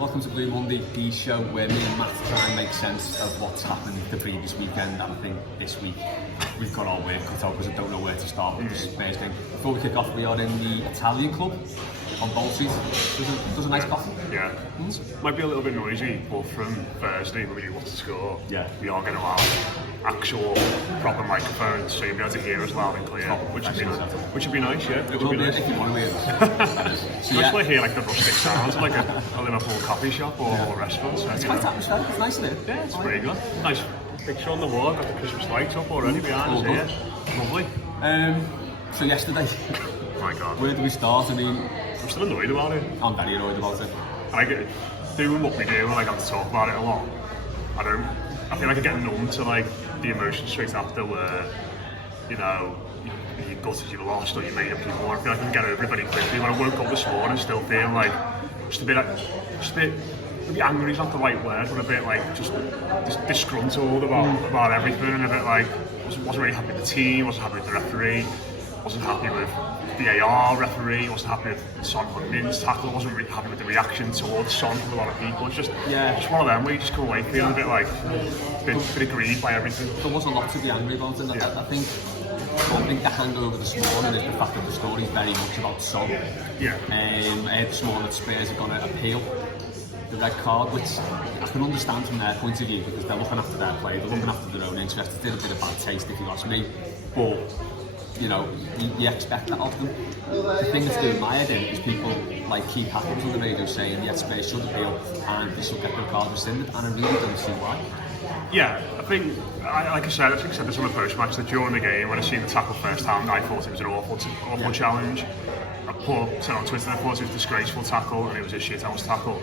Welcome to Blue Monday, the show where me and Matt try and make sense of what's happened the previous weekend. And I think this week we've got our work cut out because I don't know where to start with this Spurs game. Before we kick off, we are in the Italian club on Bowl Street. Does a nice coffee. Yeah. Might be a little bit noisy, but from Thursday when we do What's the Score, we are going to have actual proper microphones, so you'll be able to hear us loud and clear, which would be nice, yeah. It will be nice if you want to hear us. So I just want to hear like the rustic sounds of like a Liverpool coffee shop or a restaurant. So, it's quite atmospheric, it's nice, isn't it? Yeah, it's pretty good. Nice picture on the wall, got the Christmas lights up already behind us here. Lovely. So yesterday, my God, where do we start? I mean, I'm still annoyed about it. I'm very annoyed about it. I get doing what we do, and I have to talk about it a lot. I feel like I get numb to like the emotion straight after where, you know, you gutted, you lost, or you made up your more. I feel like I can get over it very quickly. When I woke up this morning, still feeling like just a bit maybe angry is not the right word, but a bit like just disgruntled about everything, and a bit like wasn't really happy with the team, wasn't happy with the referee, wasn't happy with VAR referee, wasn't happy with Son Heung-min's tackle, wasn't really happy with the reaction towards Son from a lot of people. It's just one of them where you just come away feeling a bit like a bit aggrieved by everything. There was a lot to be angry about, and I think the hangover this morning is the fact that the story is very much about Son. Yeah. I heard this morning that Spurs are going to appeal the red card, which I can understand from their point of view because they're looking after their play, they're looking after their own interests. It's a bit of bad taste if you ask me, but you know, you expect that of them. The thing that's doing my head in is people like Keith Hackles on the radio saying, yeah, Spurs should appeal and they should get their card rescinded, and I really don't see why. Yeah, I think, like I said this on the post-match, that during the game, when I seen the tackle first time, I thought it was an awful challenge. I said on Twitter, I thought it was a disgraceful tackle, and it was a shithouse tackle.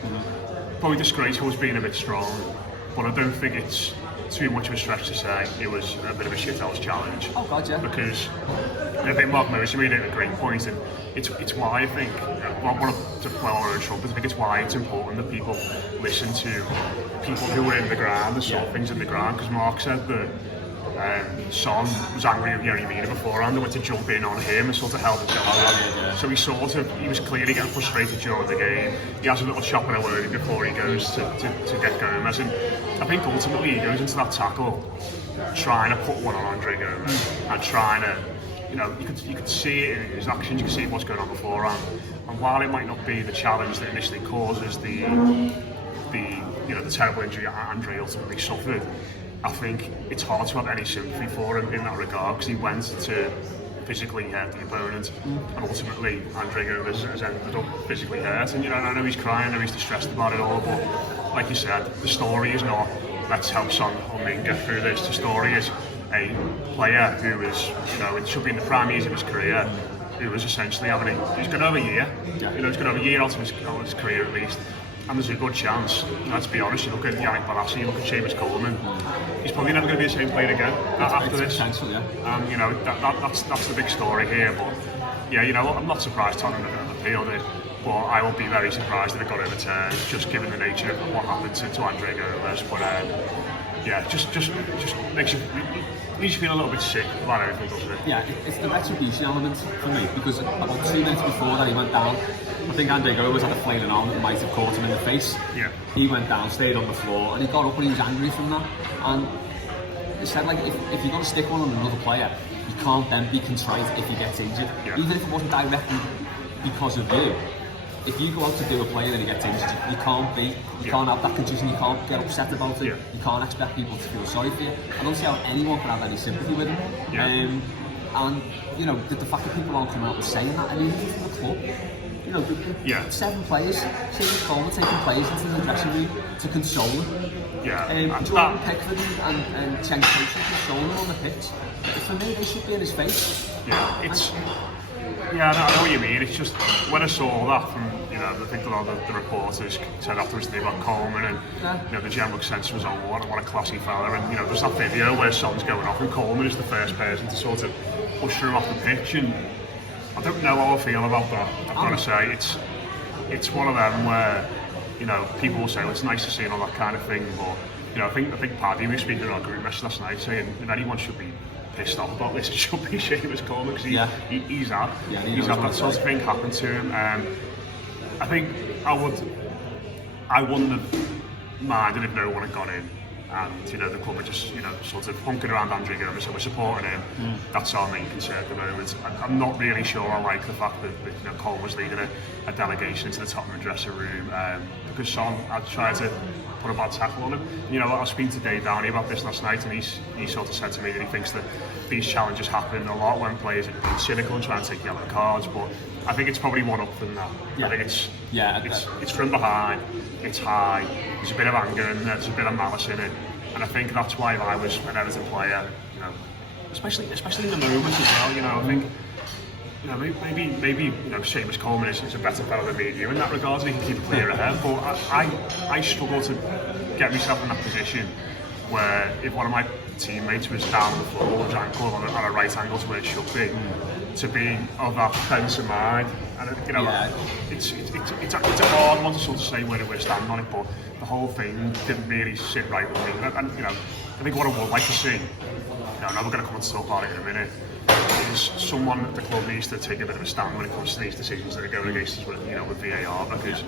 Probably disgraceful as being a bit strong, but I don't think it's too much of a stretch to say it was a bit of a shithouse challenge. Oh God, yeah. Because I think Mark Lewis made it a great point, and it's why I think, our own trumpet, I think it's why it's important that people listen to people who are in the ground and saw things in the ground, because Mark said that Son was angry with Yerry Mina beforehand and went to jump in on him and sort of held himself out. So he was clearly getting frustrated during the game. He has a little shop in a word before he goes to get Gomez, and I think ultimately he goes into that tackle trying to put one on Andre Gomez and trying to, you know, you could see it in his actions, you could see what's going on beforehand, and while it might not be the challenge that initially causes the terrible injury Andre ultimately suffered, I think it's hard to have any sympathy for him in that regard, because he went to physically hurt the opponent, and ultimately Andre Gomez has ended up physically hurt. And you know, I know he's crying, I know he's distressed about it all, but like you said, the story is not let's help Son Heung-min get through this. The story is a player who is, you know, it should be in the prime years of his career, who was essentially he's got over a year, he's got over a year out of his career at least. And there's a good chance, let's be honest, you look at Yannick Bolasie, you look at Seamus Coleman, he's probably never going to be the same player again after this. And you know, that's the big story here. But yeah, you know, I'm not surprised Tottenham have appealed it, but I will be very surprised if it got overturned, just given the nature of what happened to Andre Gomez. But yeah, just makes you feel a little bit sick about everything, doesn't it? Yeah, it's the retribution element for me, because about 2 minutes before that he went down, I think Andre Gomez had a flailing arm that might have caught him in the face. Yeah. He went down, stayed on the floor, and he got up and he was angry from that. And he said, like, if you're going to stick one on another player, you can't then be contrite if he gets injured. Yeah. Even if it wasn't directly because of you. If you go out to do a play and he gets injured, you can't have that condition, you can't get upset about it, you can't expect people to feel sorry for you. I don't see how anyone can have any sympathy with him. Yeah. And, you know, the fact that people aren't coming out and saying that, I mean, even from the club, you know, 7 players, Seamus Coleman taking players into the dressing room to console them. Yeah. Jordan Pickford and Cenk Tosun consoling him on the pitch. For me, they should be in his face. Yeah, yeah, I know what you mean. It's just when I saw that from, you know, I think a lot of the reporters said afterwards about Coleman, and you know, the general sense was, oh, what a classy fella. And you know, there's that video where Son's going off and Coleman is the first person to sort of usher him off the pitch, and I don't know how I feel about that. I've got to say, it's one of them where, you know, people will say, well, it's nice to see and all that kind of thing, but you know, I think Paddy was speaking in our group message last night saying if anyone should be pissed off about this, it should be Seamus Coleman, because he's had that sort of thing happen to him. I think I would I wouldn't have minded if no one had gone in. And the club are just sort of hunking around Andrew Gomez, so we're supporting him. That's our main concern at the moment. I'm not really sure I like the fact that Cole was leading a delegation into the Tottenham dressing room because Son had tried to put a bad tackle on him. I was speaking to Dave Downey about this last night, and he sort of said to me that he thinks that these challenges happen a lot when players are being cynical and trying to take yellow cards, but I think it's probably one up than that. I think it's from behind, it's high, there's a bit of anger in there, there's a bit of malice in it, and I think that's why if I was an Everton player, especially in the moment as well, I think maybe Seamus Coleman is a better fellow than me and you in that regard, so he can keep a clear head, but I struggle to get myself in that position where if one of my teammates was down on the floor with his ankle at a right angle to where it should be, to be of that presence of mind, and it's a hard one to sort of say where we're standing on it, but the whole thing didn't really sit right with me, and I think what I would like to see, now we're going to come and talk about it in a minute, is someone at the club needs to take a bit of a stand when it comes to these decisions that are going against us with VAR, because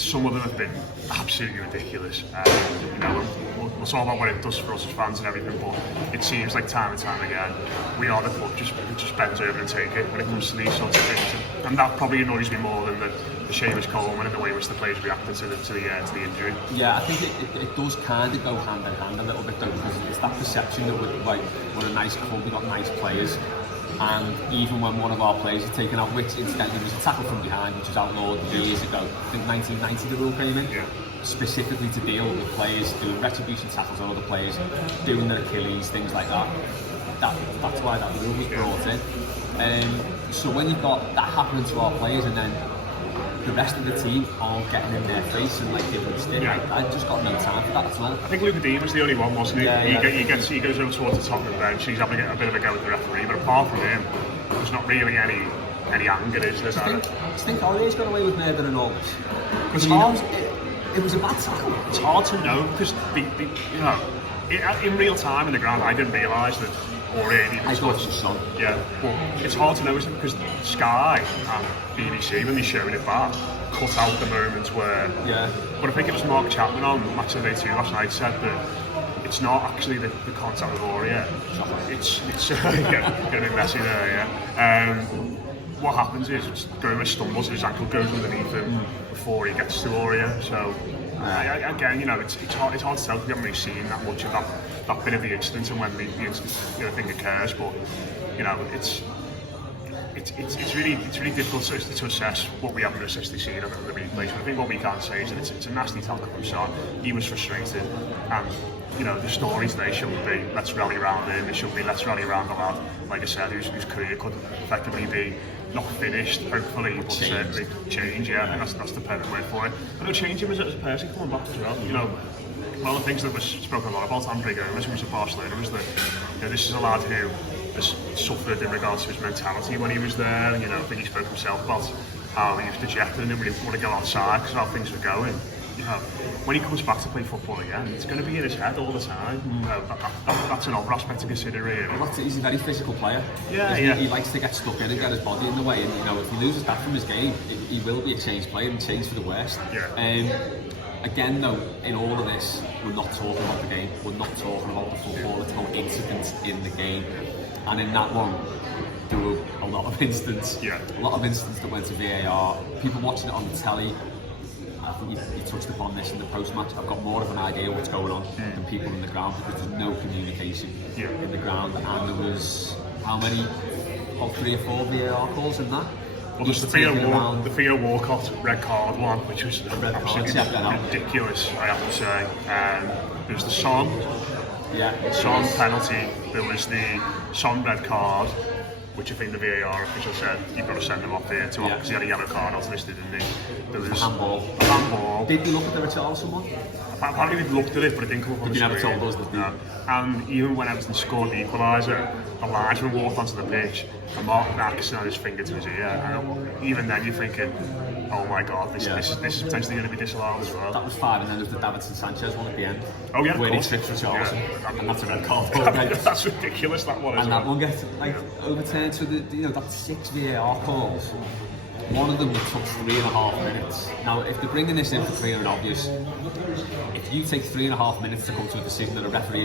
some of them have been absolutely ridiculous. We'll talk about what it does for us as fans and everything, but it seems like time and time again we are the club just bends over and take it when it comes to these sorts of things, and that probably annoys me more than the Seamus Coleman and the way in which the players reacted to the injury. Yeah, I think it does kind of go hand in hand a little bit though, because it's that perception that we're a nice club, we've got nice players, and even when one of our players is taken out, which incidentally was a tackle from behind, which was outlawed years ago, I think 1990 the rule came in, specifically to deal with players doing retribution tackles on other players, doing their Achilles, things like that. That's why that rule was brought in. So when you've got that happening to our players and then the rest of the team aren't getting in their face and giving them stick, I just got no time for that at all. I think Luca Dean was the only one, wasn't he? He goes over towards the top of the bench, he's having a bit of a go with the referee, but apart from him, there's not really any anger, is there? Do you think Aurier's got away with murder and all this? Because it was a bad tackle. It's hard to know, because in real time in the ground, I didn't realise that Aurier needed to. I thought it was Son. Yeah, but it's hard to know, isn't it? Because Sky and BBC, when they showed it back, cut out the moments where. Yeah. But I think it was Mark Chapman on Match of the Day 2 last night said that it's not actually the contact with Aurier. It's getting a bit messy there, yeah. What happens is Gomez stumbles and his ankle goes underneath him before he gets to Aurier. So again, it's hard to tell because we haven't really seen that much of that bit of the incident and when the thing occurs. But it's really difficult to assess what we haven't necessarily seen on the replays. But I think what we can say is that it's a nasty tackle from Son. He was frustrated, and the story today shouldn't be let's rally around him. It should be let's rally around the lad, like I said, whose career could effectively be not finished, hopefully, but certainly change. Yeah, I think that's the perfect word for it. And it'll change him as a person coming back as well. One of the things that was spoken a lot about Andrew Gomez, who was a Barcelona, was that this is a lad who has suffered in regards to his mentality when he was there. I think he spoke himself about how he was dejected and didn't really want to go outside because of how things were going. When he comes back to play football again, it's going to be in his head all the time. That's another aspect to consider really. Well, he's a very physical player. He likes to get stuck in and get his body in the way, and if he loses that from his game, he will be a changed player and change for the worst. Again though, in all of this, we're not talking about the game, we're not talking about the football, it's about incidents in the game. And in that one, there were a lot of incidents that went to VAR. People watching it on the telly, I think you touched upon this in the post-match, I've got more of an idea of what's going on than people in the ground, because there's no communication in the ground, and there was, how many, about 3 or 4 VAR calls in that? Well, there's the Theo Walcott red card one, which was absolutely ridiculous, I have to say. There was the Son penalty, there was the Son red card, which I think the VAR official said you've got to send him off here because he had a yellow card as listed, didn't he? There was a handball. Did you look at the Richarlison one? Apparently they've looked at it, but it didn't come up on the screen. You never told us that. No. And even when Everton scored the equaliser, a linesman walked onto the pitch and Mark Naxon had his finger to his ear. And even then you're thinking, oh my god, this is potentially going to be disallowed as well. That was 5, and then there's the Davidson Sanchez one at the end. Oh yeah, where he trips Richarlison, and that's a red card. That's ridiculous, that one. And that one gets overturned. So that's 6 VAR calls one of them took 3.5 minutes. Now, if they're bringing this in for clear and obvious, if you take 3.5 minutes to come to a decision that a referee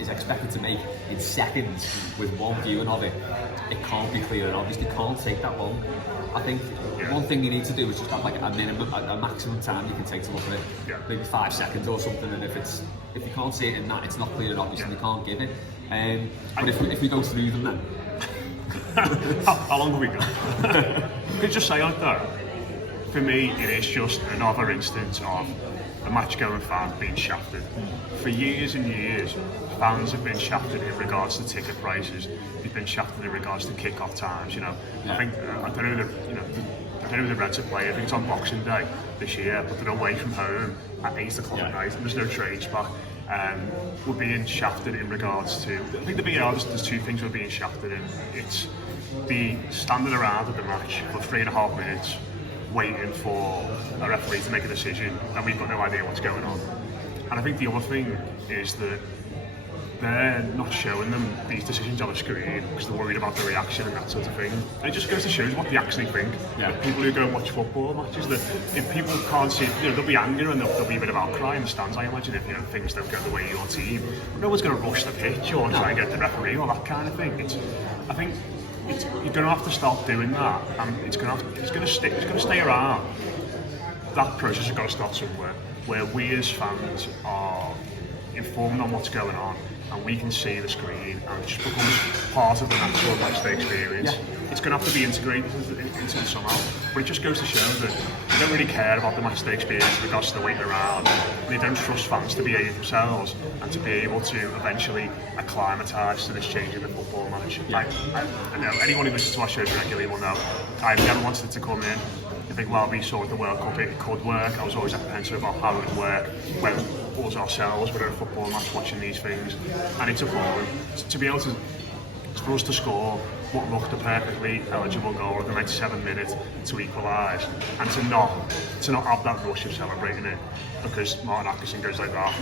is expected to make in seconds with one viewing of it, it can't be clear and obvious. They can't take that long. I think one thing you need to do is just have like a maximum time you can take to look at it, maybe 5 seconds or something. And if you can't see it in that, it's not clear and obvious, and you can't give it. But if we go through them, then how long have we got? Could you just say like that? For me, it is just another instance of a match-going fan being shafted. For years and years, fans have been shafted in regards to ticket prices. They've been shafted in regards to kick-off times. You know, I think I don't know who the Reds are playing. I think it's on Boxing Day this year, but they're away from home at 8 o'clock at night, and there's no train spot. We're being shafted in regards to. I think there's 2 things we're being shafted in. It's the standing around at the match for 3.5 minutes, waiting for a referee to make a decision, and we've got no idea what's going on. And I think the other thing is that they're not showing them these decisions on the screen because they're worried about the reaction and that sort of thing. And it just goes to show what they actually think. People who go and watch football matches, that if people can't see, there'll be anger and there'll be a bit of outcry in the stands, I imagine, if things don't go the way your team. No one's going to rush the pitch or try and get the referee or that kind of thing. I think you're going to have to start doing that, and it's going to stay around. That process has got to start somewhere, where we as fans are informed on what's going on, and we can see the screen, and it just becomes part of the natural matchday experience. It's going to have to be integrated into it somehow, but it just goes to show that they don't really care about the matchday experience in regards to the waiting around. They don't trust fans to behave themselves and to be able to eventually acclimatise to this change in the football match. I know anyone who listens to our shows regularly will know I've never wanted it to come in. I think while we saw at the World Cup it could work, I was always apprehensive about how it would work when us ourselves were at a football match watching these things, and it's appalling to be able to, for us to score what looked a perfectly eligible goal at the 97th minute to equalise, and to not have that rush of celebrating it because Martin Atkinson goes like that.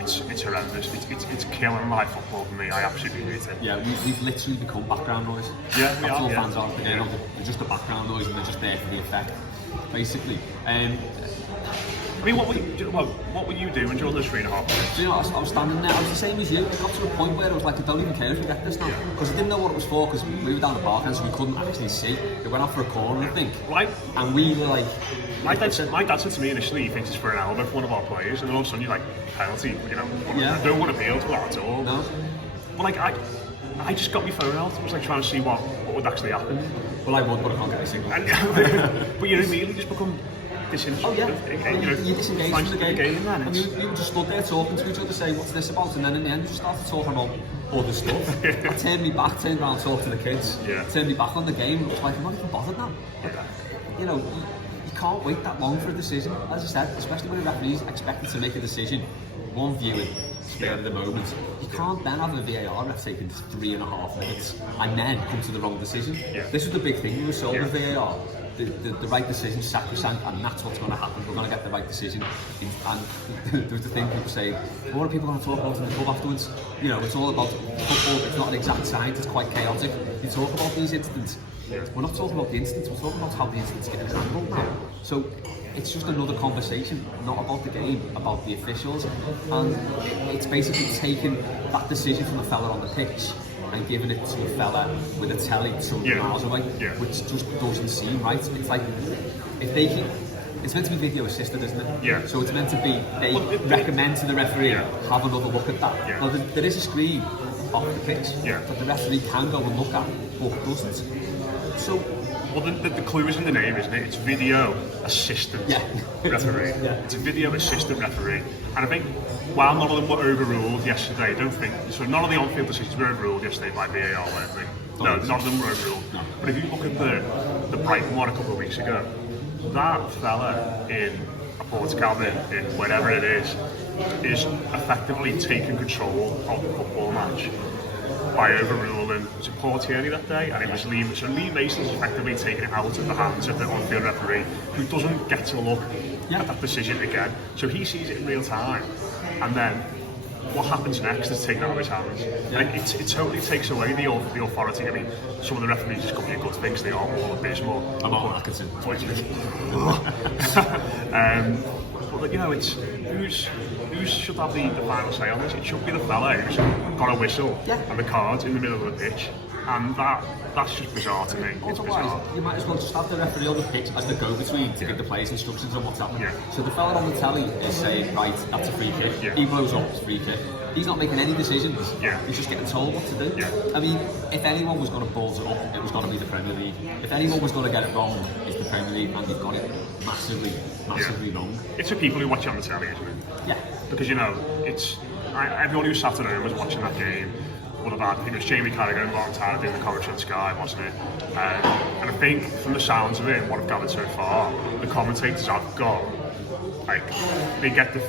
It's horrendous. It's killing live football for me. I absolutely hate it. Yeah, we've literally become background noise. Yeah, we are. Fans are. They're just a background noise, and they're just there for the effect, basically. I mean, what were you doing during those 3.5 minutes? You know, I was standing there. I was the same as you. It got to a point where I was like, I don't even care if we get this now, because I didn't know what it was for. Because we were down the park end, so we couldn't actually see. They went out for a corner, I think. Right. And we were like. My dad said to me initially, he thinks it's for an elbow for one of our players, and then all of a sudden you're like, penalty. You know, I don't want to appeal to that at all. No. But like, I just got my phone out. I was like trying to see what would actually happen. Well, I would, but I can't get a signal. But you immediately just become disinterested. Oh yeah, you disengage from the game. And you just stood there talking to each other, say, what's this about? And then in the end you just started talking about other stuff. I turned around, talked to the kids, turned me back on the game, and it was like, I'm not even bothered now. You know, you can't wait that long for a decision, as I said, especially when a referee is expected to make a decision, one viewing, spare of the moment. You can't then have a VAR ref taking 3.5 minutes and then come to the wrong decision. This was the big thing we were sold with VAR. The right decision, sacrosanct, and that's what's going to happen. We're going to get the right decision. And there was the thing people say, well, what are people going to talk about in the pub afterwards? You know, it's all about football. It's not an exact science. It's quite chaotic. You talk about these incidents. We're not talking about the incidents. We're talking about how the incidents get handled now. So it's just another conversation, not about the game, about the officials. And it's basically taking that decision from a fella on the pitch and giving it to a fella with a telly 200 miles away, which just doesn't seem right. It's like, if they can, it's meant to be video assisted, isn't it? Yeah. So it's meant to be, they recommend to the referee, have another look at that. Yeah. Well, there is a screen off the pitch that the referee can go and look at, but doesn't. So, well, the clue is in the name, isn't it? It's video assistant referee. It's a video assistant referee. And I think, while none of them were overruled yesterday, I don't think, so none of the on-field decisions were overruled yesterday by VAR, weren't they? No, none of them were overruled. No. But if you look at the Brighton one a couple of weeks ago, that fella in a Portugal in whatever it is effectively taking control of the football match by overruling, was it Portieri that day? And it was Lee. So Lee Mason's effectively taking it out of the hands of the on-field referee, who doesn't get to look at that decision again. So he sees it in real time, and then what happens next is taken out of his hands. Yeah. Like, it totally takes away the authority. I mean, some of the referees just got me good things, they are more abysmal. I'm not Atkinson. But you know, it's who should have the final say on this? It should be the fella who's got a whistle and the cards in the middle of the pitch, and that's just bizarre to me. It's bizarre. You might as well just have the referee on the pitch as the go-between to give the players instructions on what's happening. Yeah. So the fella on the telly is saying, right, that's a free kick. Yeah. He blows up, it's a free kick. He's not making any decisions. Yeah. He's just getting told what to do. Yeah. I mean, if anyone was going to balls it up, it was going to be the Premier League. If anyone was going to get it wrong, it's the Premier League, and they've got it massively wrong. It's for people who watch it on the telly, isn't it? Yeah. Because, you know, everyone who sat at home was watching that game would have had, I think it was Jamie Carragher and Lauren Tyler doing the commentary on Sky, wasn't it? And I think from the sounds of it, what I've gathered so far, the commentators have got, like, they get the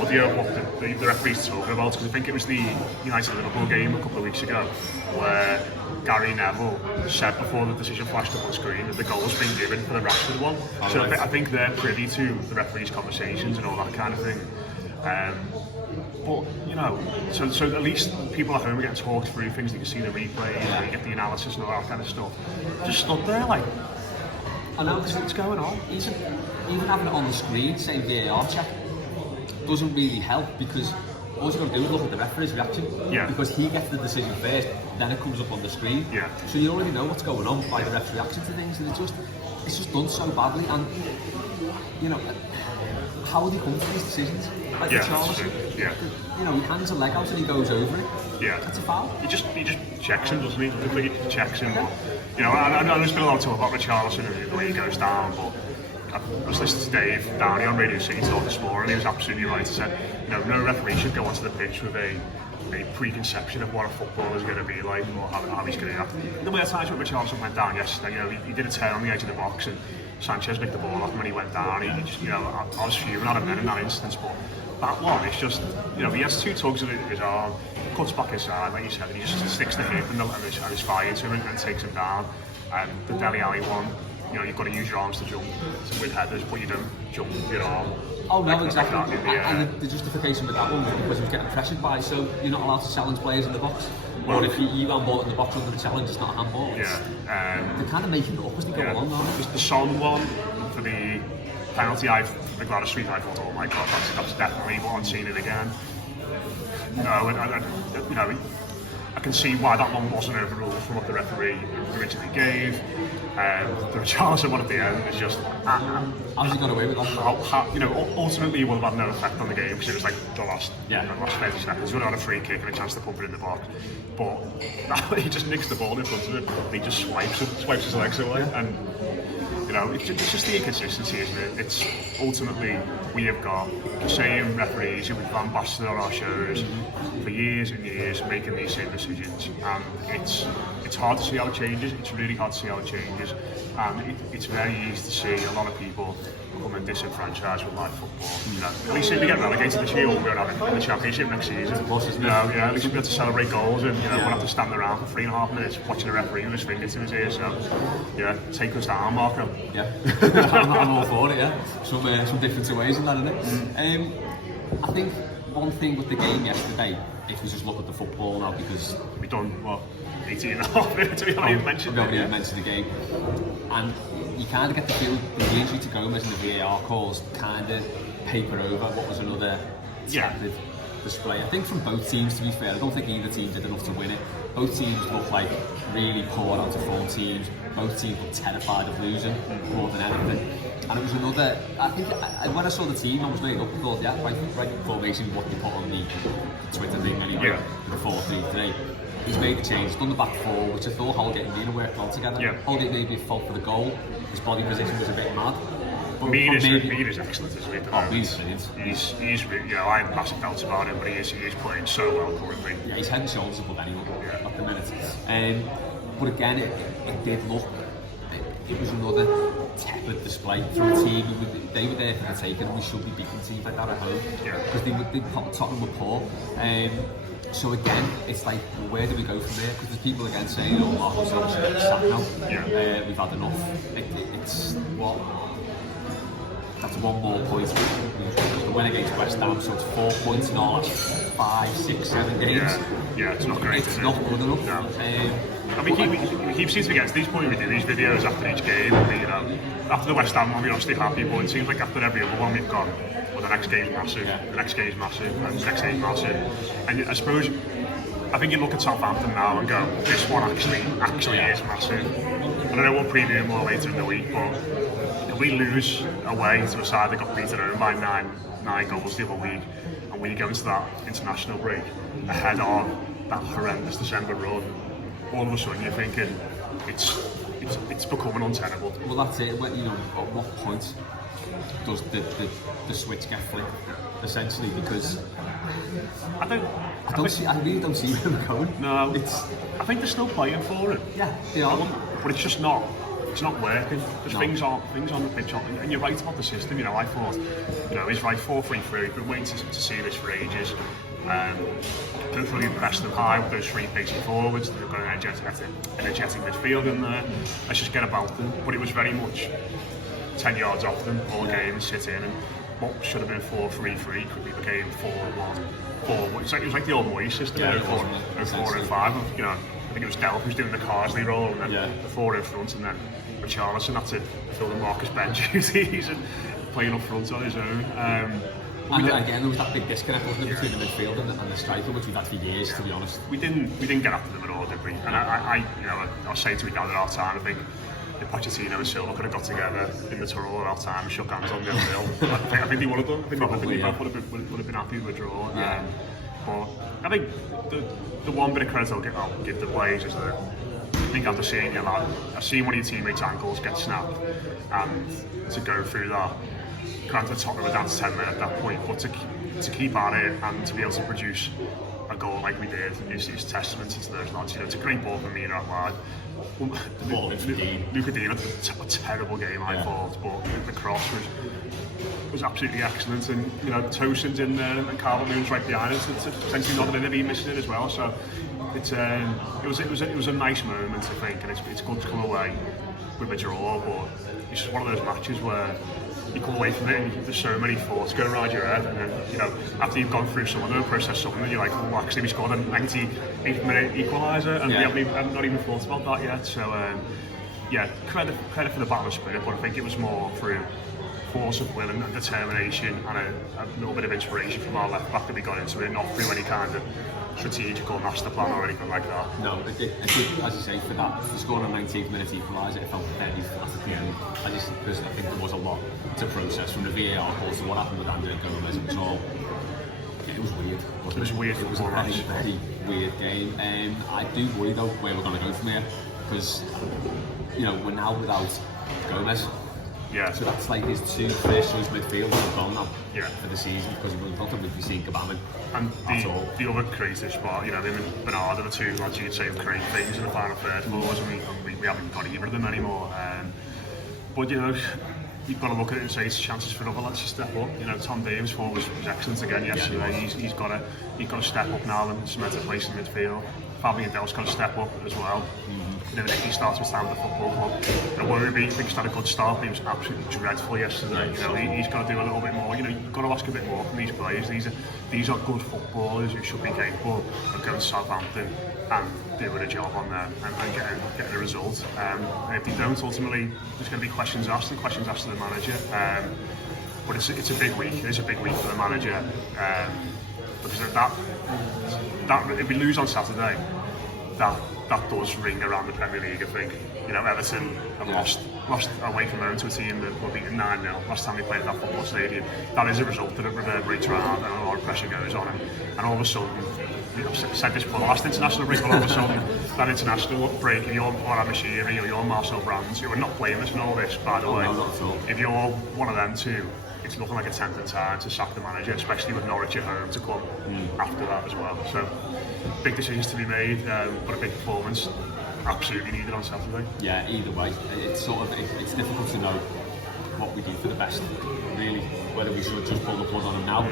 audio of what the referee's talking about. Because I think it was the United-Liverpool game a couple of weeks ago, where Gary Neville said before the decision flashed up on screen that the goal's been given for the Rashford one. So I think they're privy to the referee's conversations and all that kind of thing. But, you know, so at least people at home are getting talked through things. They can see the replay, you get the analysis and all that kind of stuff. Just stood there like, I know, what's going on? Even having it on the screen saying VAR check doesn't really help, because all you've got to do is look at the referee's reaction. Yeah. Because he gets the decision first, then it comes up on the screen. Yeah. So you already know what's going on by the ref's reaction to things, and it's just done so badly. And you know, how would he come to these decisions? Like Richarlison, you know, he hands a leg out and he goes over it. Yeah. That's a foul. He just checks him, doesn't he? He checks him. You know, I know there's been a lot of talk about Richarlison and the way he goes down, but I was listening to Dave Downey on Radio City talk this morning, and he was absolutely right. He said, you know, no referee should go onto the pitch with a preconception of what a footballer is going to be like or how he's going to act. The way at times when Richarlison went down yesterday, you know, he did a turn on the edge of the box and Sanchez nicked the ball off him when he went down. He just, you know, I was fuming at him then in that instance, but that one, it's just, you know, he has two tugs of his arm, cuts back inside, like you said, and he just sticks the hip and his thigh into him and takes him down. And the Dele Alli one, you know, you've got to use your arms to jump with headers, but you don't jump with your arm. Oh no, like exactly. That and the justification with that one was because he was getting pressured by, so you're not allowed to challenge players in the box. Well, or if you handball in the box under the challenge, it's not a handball. They're kind of making it up as they go along, aren't they? The Son one for the penalty, the Gladys Street, I thought, oh my god, that's definitely what I'm seeing it again. No, you know, I can see why that one wasn't overruled from what the referee originally gave. The Richarlison one at the end is just. How's he got away with that? You know, ultimately it will have had no effect on the game because it was like the last 30 seconds. He would have had a free kick and a chance to pump it in the box. But he just nicks the ball in front of him and he just swipes his legs away. And you know, it's just the inconsistency, isn't it? It's ultimately we have got the same referees who we've ambassador on our shows for years and years making these same decisions, and it's hard to see how it changes. It's really hard to see how it changes, and it's very easy to see a lot of people becoming disenfranchised with live football. You know, at least if we get relegated this year, we'll go down in the Championship next season. At least we'll be able to celebrate goals, and you know, we'll have to stand around for 3.5 minutes watching a referee with his finger to his ear. So, yeah, take us down, Marco. Yeah, I'm all for it. Yeah, some different ways in that, isn't it? I think one thing with the game yesterday, if we just look at the football now, because we've done what 18 and a half minutes, we haven't even mentioned the game, and you kind of get the feel the injury to Gomez and the VAR calls kind of paper over what was another tepid display. I think from both teams, to be fair, I don't think either team did enough to win it. Both teams looked like really poor out of form teams. Both teams were terrified of losing more than anything. And it was another, I think, when I saw the team, I was very up and thought, yeah, right formation, what they put on the Twitter thing anyway, the 4-3-3. He's made the change, he's done the back four, which I thought Holgate and Mina worked well together. Holgate maybe fault for the goal, his body position was a bit mad. Mina's excellent, isn't he? He's brilliant. He's really, you know, I have massive doubts about him, but he is playing so well currently. Yeah, he's head and shoulders above anyone at the minute. But again, it did look, it was another tepid display from a team. They were there for the taking, and we should be beating teams like that at home. Because Tottenham were poor. So again, it's like, well, where do we go from there? Because there's people again saying, oh, Marco's obviously sacked now. We've had enough. It's what? That's 1 more point. The win against West Ham, so it's 4 points in all 5, 6, 7 games. Yeah, it's not great. It's not good enough. No. And we keep seeing to get to these points. We do these videos after each game. And, you know, after the West Ham one, we're obviously happy, but it seems like after every other one we've gone, well, the next game's massive, the next game's massive, and the next game's massive. And I suppose, I think you look at Southampton now and go, this one actually is massive. And I know we'll preview more later in the week, but if we lose away to a side that got beaten home by nine goals the other week, and we go into that international break ahead of that horrendous December run, all of a sudden you're thinking it's becoming untenable. Well, that's it. When, you know, at what point does the switch get flipped? Essentially, because I really don't see where we're going. No, I think they're still playing for it. Yeah, they are. But it's just not. It's not working. There's things on the pitch, and you're right about the system. You know, I thought, you know, he's right 4-3-3. We've been waiting to see this for ages. Don't really press them high with those 3 pacey forwards. They've got an energetic midfield in there. Let's just get about them. But it was very much 10 yards off them all game and sit in. And what should have been 4-3-3 quickly became 4-1-4. It was like the old Moyes system, 4-4-5. You know, I think it was Delph who's doing the Carsley role, and then the 4 in front, and then Richarlison had to fill the Marcus Ben duties and playing up front on his own. And again, there was that big disconnect, wasn't there, between the midfield and the striker, which we've had for years, to be honest. We didn't get after them at all, did we? And I was saying to my dad at our time, I think if Pochettino and Silva could have got together in the tunnel at our time and shook hands on 0-0, I think they would have done. I think they both would have been happy with a draw. Yeah. But I think the one bit of credit I'll give the players is that I think after seeing I've seen one of your teammates' ankles get snapped, and to go through that. Granted, Tottenham were down to 10 men at that point, but to keep at it and to be able to produce a goal like we did is testament to those lads. You know, it's a great ball from Mina out wide. Luca Dean had a terrible game, I thought, but the cross was absolutely excellent. And you know, Tosin's in there and Calvert-Lewin's right behind us. It's essentially not going to be missing it as well. So it was a nice moment, I think, and it's good to come away with a draw. But it's just one of those matches where you come away from it and there's so many thoughts going around your head, and then, you know, after you've gone through some of them, process some of them, you're like, oh, actually we scored a 98th minute equaliser, and we haven't not even thought about that yet. So credit for the battle of spirit, but I think it was more through force of will and determination and a little bit of inspiration from our left back that we got into it, not through any kind of strategic or master plan or anything like that. No, it did, as you say, for scoring a 19th minute equaliser, it felt very flat at the end. Because I think there was a lot to process from the VAR calls to what happened with Andrea Gomez. It was all, it was weird. It was weird. It was a very weird game. I do worry though where we're going to go from here, because you know, we're now without Gomez. Yeah. So that's like his 2 first choice midfielders have gone now for the season, because we don't think we'd be seeing Kabaman. And the other creative spot, you know, him and Bernard are the 2 lads you'd say have created things in the final third for us, and we haven't got either of them anymore. But you know, you've got to look at it and say it's chances for other lads to step up. You know, Tom Davies' form was excellent again yesterday. He's got to step up now and cement a place in midfield. Fabian Delph's got to step up as well. Then he starts with Stanford Football Club. And Worrybee, I think he's had a good start, but he was absolutely dreadful yesterday. You know, he's got to do a little bit more. You know, you've got to ask a bit more from these players. These are good footballers who should be capable of going to Southampton and doing a job on them and getting a result. And if they don't, ultimately, there's going to be questions asked of the manager. But it's a big week. It is a big week for the manager. Because that if we lose on Saturday, that does ring around the Premier League, I think. You know, Everton have lost away from home to a team that were beaten 9-0 last time we played at that football stadium. That is a result that it reverberates around and a lot of pressure goes on. And all of a sudden, you know, I've said this for the last international break, but all of a sudden, that international break, if you're Moran Mashiri or you're Marcel Brands, who are not playing this and all this, by the way, if you're one of them too, it's looking like a tempting time to sack the manager, especially with Norwich at home to come after that as well. So, big decisions to be made, but a big performance absolutely needed on Saturday. Yeah, either way, it's difficult to know what we do for the best, really, whether we should just pull the plug on them now,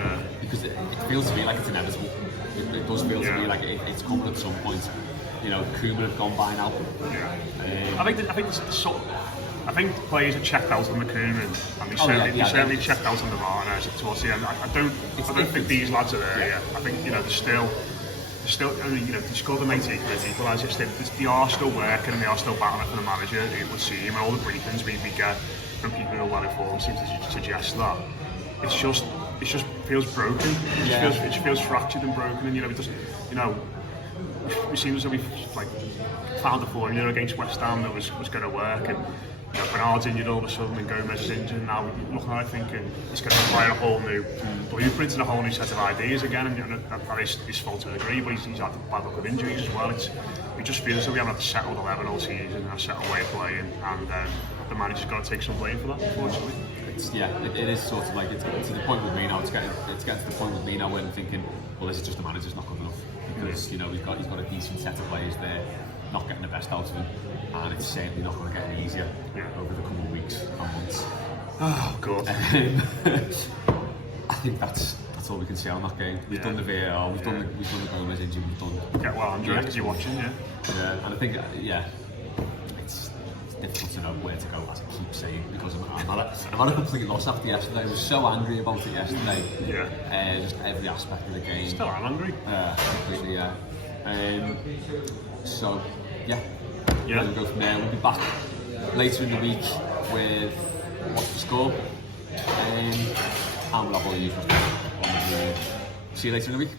because it feels to me like it's inevitable. It does feel to me like it's coming at some point. You know, Koeman have gone by now. Yeah. I think it's sort of, I think players are checked out on McCoon and they certainly checked out on the Martinez towards the end. I don't think these lads are there yet. I think they're still. I mean, they scored an 88-minute equaliser. They are still working and they are still battling for the manager. It would seem, and all the briefings we get from people who are well informed seem to suggest that it just feels broken. It just feels fractured and broken. And it doesn't. We seem as though we've found a formula against West Ham that was going to work, and Bernard's injured all of a sudden, and Gomez is injured. Now we're looking at it thinking it's going to require a whole new blueprint and a whole new set of ideas again, and that is his fault to a degree, but he's had bad luck with injuries as well. We just feel as though we haven't had to settle the 11 all season and a settled way of playing, and the manager's got to take some blame for that, unfortunately. It is sort of like it's to the point with me now. It's getting to the point with me now where I'm thinking, well, this is just the manager's not good enough, because he's got a decent set of players there, not getting the best out of him, and it's certainly not going to get any easier over the coming weeks and months. Oh God! I think that's all we can say on that game. We've done the VAR, we've done the Gomez injury, we've done. Yeah, well, Andrew, because you're watching, and I think it's difficult to know where to go, as I keep saying, because I'm at a complete loss after yesterday. I was so angry about it yesterday. Just every aspect of the game. Still am angry. Completely, so, we'll go from there. We'll be back later in the week with What's the Score, and we'll have all the usual stuff on the. See you later in the week.